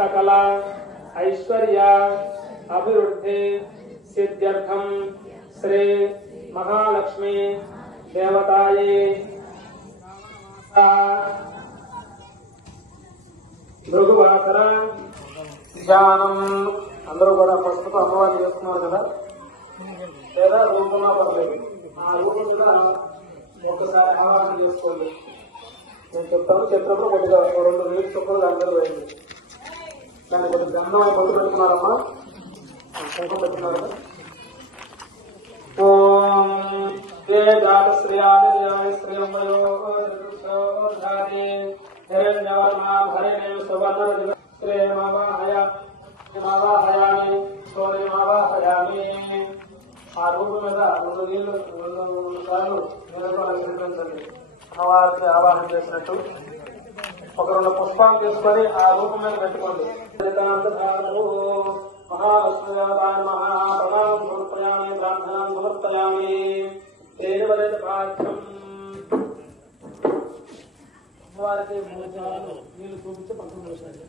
सकल ऐश्वर्य अभिवृद्धि सिद्ध्यर्थम श्री महालक्ष्मी देवताये భృగువాసర ధ్యానం. అందరూ కూడా ప్రస్తుతం అమ్మవారిని చేస్తున్నారు కదా, లేదా రూపంలో పర్లేదు. ఆ రూపం కూడా ఒకసారి ఆవాహన చేసుకోండి. నేను చెప్తాను, చెప్పినప్పుడు కొద్దిగా 2 నీటి చుక్కలు అందరూ వేయండి. దాన్ని కొద్దిగా గంధం పొట్టు పెడుతున్నారమ్మా, కుంకుమ పెడుతున్నారు. ఓం ఏ జాత శ్రేయాయ శ్రేయంబయోధారి హిరణ్యవర్మా భరణే సువర్ణ శ్రేయమావాహయామి సోనిమావాహయామి. ఆ రూపు మీద 2 నీళ్లు 2 సార్లు నీళ్ళతో అలంకరించండి. అమ్మవారికి ఆవాహన చేసినట్టు ఒక 2 పుష్పాలు తీసుకొని ఆ రూపం మీద పెట్టుకోండి. మహాలక్ష్మీదేవతాయ మహాప్రణామం సమర్పయామి, ప్రార్థనాం సమర్పయామి. అమ్మవారికి 3 సార్లు నీళ్లు చూపించి పక్కన వేసినట్టు.